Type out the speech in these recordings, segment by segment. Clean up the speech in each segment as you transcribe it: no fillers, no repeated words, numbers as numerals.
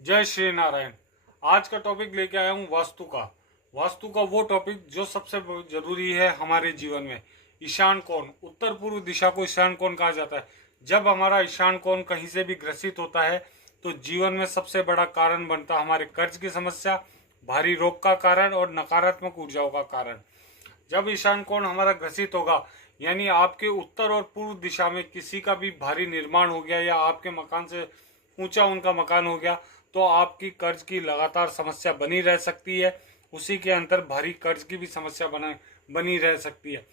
जय श्री नारायण। आज का टॉपिक लेके आया हूँ वास्तु का। वास्तु का वो टॉपिक जो सबसे जरूरी है हमारे जीवन में। ईशान कोण, उत्तर पूर्व दिशा को ईशान कोण कहा जाता है। जब हमारा ईशान कोण कहीं से भी ग्रसित होता है तो जीवन में सबसे बड़ा कारण बनता है हमारे कर्ज की समस्या, भारी रोग का कारण और नकारात्मक ऊर्जाओं का कारण। जब ईशान कोण हमारा ग्रसित होगा यानी आपके उत्तर और पूर्व दिशा में किसी का भी भारी निर्माण हो गया या आपके मकान से ऊंचा उनका मकान हो गया तो आपकी कर्ज की लगातार समस्या बनी रह सकती है। उसी के अंतर भारी कर्ज की भी समस्या बनी रह सकती है।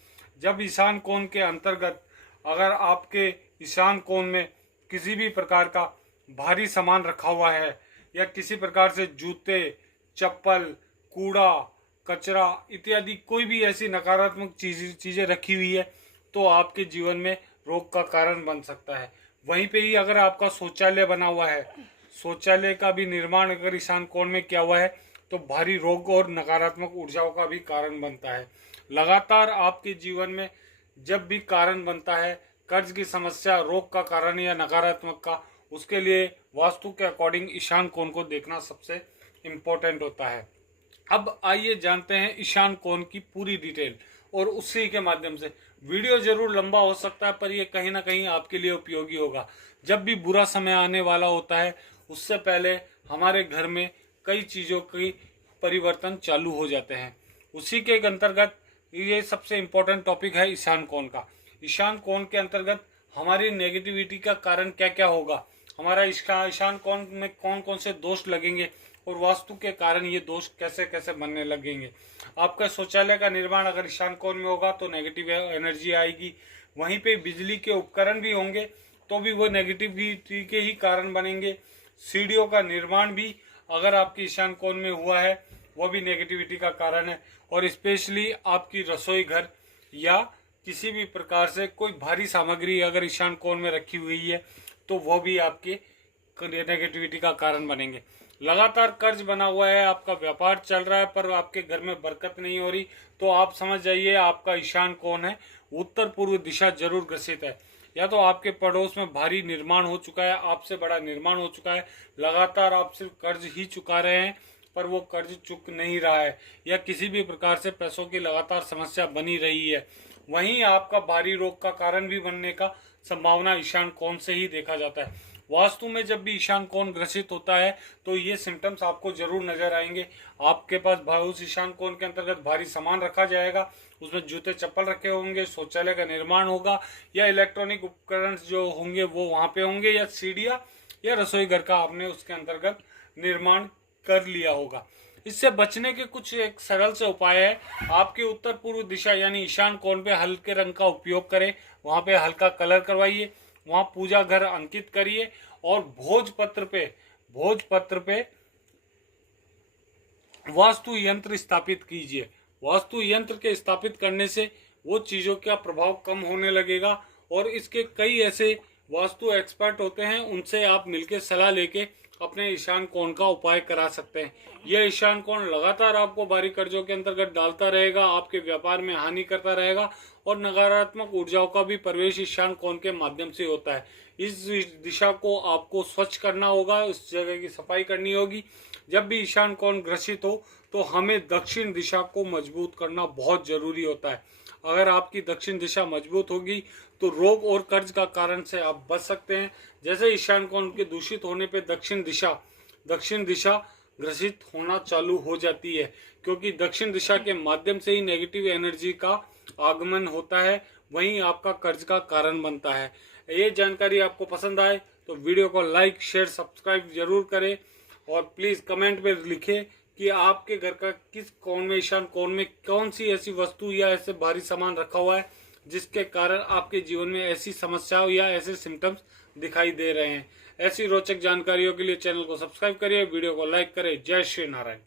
जब ईशान कोण के अंतर्गत अगर आपके ईशान कोण में किसी भी प्रकार का भारी सामान रखा हुआ है या किसी प्रकार से जूते, चप्पल, कूड़ा, कचरा इत्यादि कोई भी ऐसी नकारात्मक चीजें रखी हुई है तो आपके जीवन में रोग का कारण बन सकता है। वहीं पे ही अगर आपका शौचालय बना हुआ है, शौचालय का भी निर्माण अगर ईशान कोण में किया हुआ है तो भारी रोग और नकारात्मक ऊर्जाओं का भी कारण बनता है। लगातार आपके जीवन में जब भी कारण बनता है कर्ज की समस्या, रोग का कारण या नकारात्मक का, उसके लिए वास्तु के अकॉर्डिंग ईशान कोण को देखना सबसे इम्पोर्टेंट होता है। अब आइए जानते हैं ईशान कोण की पूरी डिटेल और उसी के माध्यम से वीडियो जरूर लंबा हो सकता है पर यह कहीं ना कहीं आपके लिए उपयोगी होगा। जब भी बुरा समय आने वाला होता है उससे पहले हमारे घर में कई चीजों की परिवर्तन चालू हो जाते हैं। उसी के अंतर्गत ये सबसे इम्पोर्टेंट टॉपिक है ईशान कोण का। ईशान कोण के अंतर्गत हमारी नेगेटिविटी का कारण क्या क्या होगा, हमारा ईशान कोण में कौन कौन से दोष लगेंगे और वास्तु के कारण ये दोष कैसे कैसे बनने लगेंगे। आपका शौचालय का निर्माण अगर ईशान कोण में होगा तो नेगेटिव एनर्जी आएगी। वहीं पे बिजली के उपकरण भी होंगे तो भी वो नेगेटिविटी के ही कारण बनेंगे। सीढ़ियों का निर्माण भी अगर आपके ईशान कोण में हुआ है वो भी नेगेटिविटी का कारण है। और स्पेशली आपकी रसोई घर या किसी भी प्रकार से कोई भारी सामग्री अगर ईशान कोण में रखी हुई है तो वो भी आपके नेगेटिविटी का कारण बनेंगे। लगातार कर्ज बना हुआ है, आपका व्यापार चल रहा है पर आपके घर में बरकत नहीं हो रही तो आप समझ जाइए आपका ईशान कोण है उत्तर पूर्व दिशा जरूर ग्रसित है। या तो आपके पड़ोस में भारी निर्माण हो चुका है, आपसे बड़ा निर्माण हो चुका है, लगातार आप सिर्फ कर्ज ही चुका रहे हैं पर वो कर्ज चुक नहीं रहा है, या किसी भी प्रकार से पैसों की लगातार समस्या बनी रही है। वहीं आपका भारी रोग का कारण भी बनने का संभावना ईशान कोण से ही देखा जाता है। वास्तु में जब भी ईशान कोण ग्रसित होता है तो ये सिम्टम्स आपको जरूर नजर आएंगे। आपके पास उस ईशान कोण के अंतर्गत भारी सामान रखा जाएगा, उसमें जूते चप्पल रखे होंगे, शौचालय का निर्माण होगा या इलेक्ट्रॉनिक उपकरण जो होंगे वो वहां पे होंगे, या सीढ़ियां या रसोई घर का आपने उसके अंतर्गत निर्माण कर लिया होगा। इससे बचने के कुछ एक सरल से उपाय है। आपके उत्तर पूर्व दिशा यानी ईशान कोण पे हल्के रंग का उपयोग करें, वहां पे हल्का कलर करवाइए, वहां पूजा घर अंकित करिए और भोजपत्र पे वास्तु यंत्र स्थापित कीजिए। वास्तु यंत्र के स्थापित करने से वो चीजों का प्रभाव कम होने लगेगा। और इसके कई ऐसे वास्तु एक्सपर्ट होते हैं, उनसे आप मिलकर सलाह लेके अपने ईशान कोण का उपाय करा सकते हैं। यह ईशान कोण लगातार आपको भारी कर्जों के अंतर्गत डालता रहेगा, आपके व्यापार में हानि करता रहेगा और नकारात्मक ऊर्जाओं का भी प्रवेश ईशान कोण के माध्यम से होता है। इस दिशा को आपको स्वच्छ करना होगा, उस जगह की सफाई करनी होगी। जब भी ईशान कोण ग्रसित हो तो हमें दक्षिण दिशा को मजबूत करना बहुत जरूरी होता है। अगर आपकी दक्षिण दिशा मजबूत होगी तो रोग और कर्ज का कारण से आप बच सकते हैं। जैसे ईशान कोण के दूषित होने पे दक्षिण दिशा ग्रसित होना चालू हो जाती है, क्योंकि दक्षिण दिशा के माध्यम से ही नेगेटिव एनर्जी का आगमन होता है, वहीं आपका कर्ज का कारण बनता है। ये जानकारी आपको पसंद आए तो वीडियो को लाइक, शेयर, सब्सक्राइब जरूर करें और प्लीज कमेंट में लिखें कि आपके घर का किस कोण में, ईशान कोण में कौन सी ऐसी वस्तु या ऐसे भारी सामान रखा हुआ है जिसके कारण आपके जीवन में ऐसी समस्याओं या ऐसे सिम्टम्स दिखाई दे रहे हैं। ऐसी रोचक जानकारियों के लिए चैनल को सब्सक्राइब करिए, वीडियो को लाइक करें। जय श्री नारायण।